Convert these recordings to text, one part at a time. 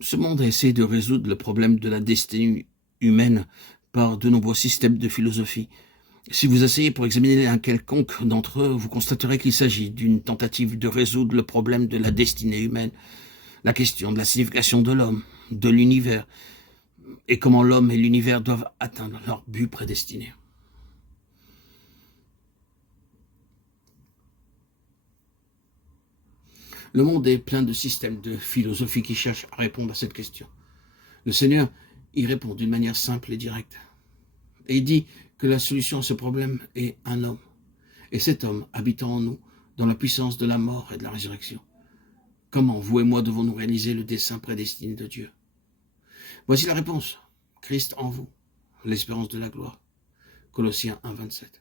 Ce monde a essayé de résoudre le problème de la destinée humaine par de nombreux systèmes de philosophie. Si vous essayez pour examiner un quelconque d'entre eux, vous constaterez qu'il s'agit d'une tentative de résoudre le problème de la destinée humaine, la question de la signification de l'homme, de l'univers, et comment l'homme et l'univers doivent atteindre leur but prédestiné. Le monde est plein de systèmes de philosophie qui cherchent à répondre à cette question. Le Seigneur y répond d'une manière simple et directe. Et il dit que la solution à ce problème est un homme. Et cet homme habitant en nous, dans la puissance de la mort et de la résurrection. Comment vous et moi devons-nous réaliser le dessein prédestiné de Dieu? Voici la réponse. Christ en vous, l'espérance de la gloire. Colossiens 1, 27.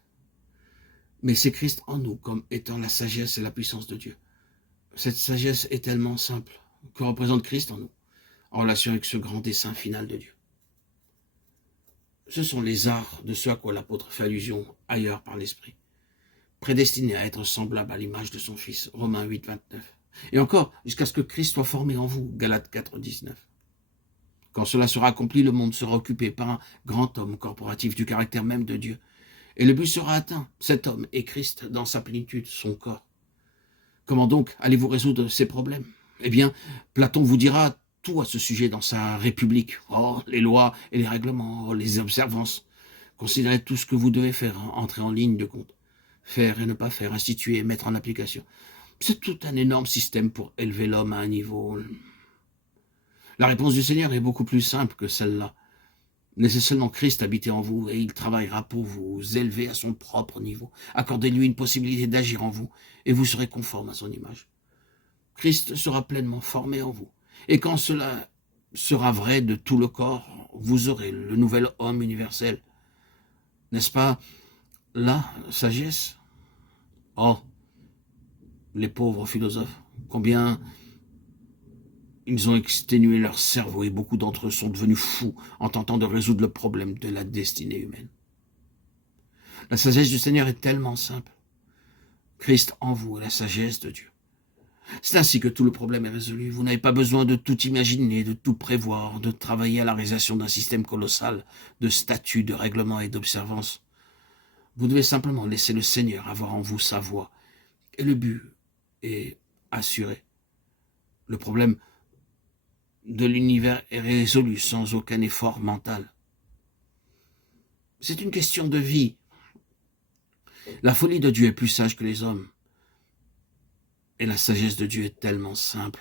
Mais c'est Christ en nous comme étant la sagesse et la puissance de Dieu. Cette sagesse est tellement simple. Que représente Christ en nous, en relation avec ce grand dessein final de Dieu? Ce sont les arts de ce à quoi l'apôtre fait allusion ailleurs par l'Esprit. Prédestiné à être semblable à l'image de son Fils, Romains 8, 29. Et encore, jusqu'à ce que Christ soit formé en vous, Galates 4, 19. Quand cela sera accompli, le monde sera occupé par un grand homme corporatif du caractère même de Dieu. Et le but sera atteint. Cet homme est Christ dans sa plénitude, son corps. Comment donc allez-vous résoudre ces problèmes? Eh bien, Platon vous dira tout à ce sujet dans sa République. Oh, les lois et les règlements, oh, les observances. Considérez tout ce que vous devez faire, entrer en ligne de compte. Faire et ne pas faire, instituer et mettre en application. C'est tout un énorme système pour élever l'homme à un niveau. La réponse du Seigneur est beaucoup plus simple que celle-là. Laissez seulement Christ habiter en vous et il travaillera pour vous élever à son propre niveau. Accordez-lui une possibilité d'agir en vous et vous serez conforme à son image. Christ sera pleinement formé en vous. Et quand cela sera vrai de tout le corps, vous aurez le nouvel homme universel. N'est-ce pas la sagesse? Oh, les pauvres philosophes, combien ils ont exténué leur cerveau et beaucoup d'entre eux sont devenus fous en tentant de résoudre le problème de la destinée humaine. La sagesse du Seigneur est tellement simple. Christ en vous est la sagesse de Dieu. C'est ainsi que tout le problème est résolu. Vous n'avez pas besoin de tout imaginer, de tout prévoir, de travailler à la réalisation d'un système colossal de statuts, de règlements et d'observances. Vous devez simplement laisser le Seigneur avoir en vous sa voix. Et le but est assuré. Le problème de l'univers est résolu sans aucun effort mental. C'est une question de vie. La folie de Dieu est plus sage que les hommes. Et la sagesse de Dieu est tellement simple.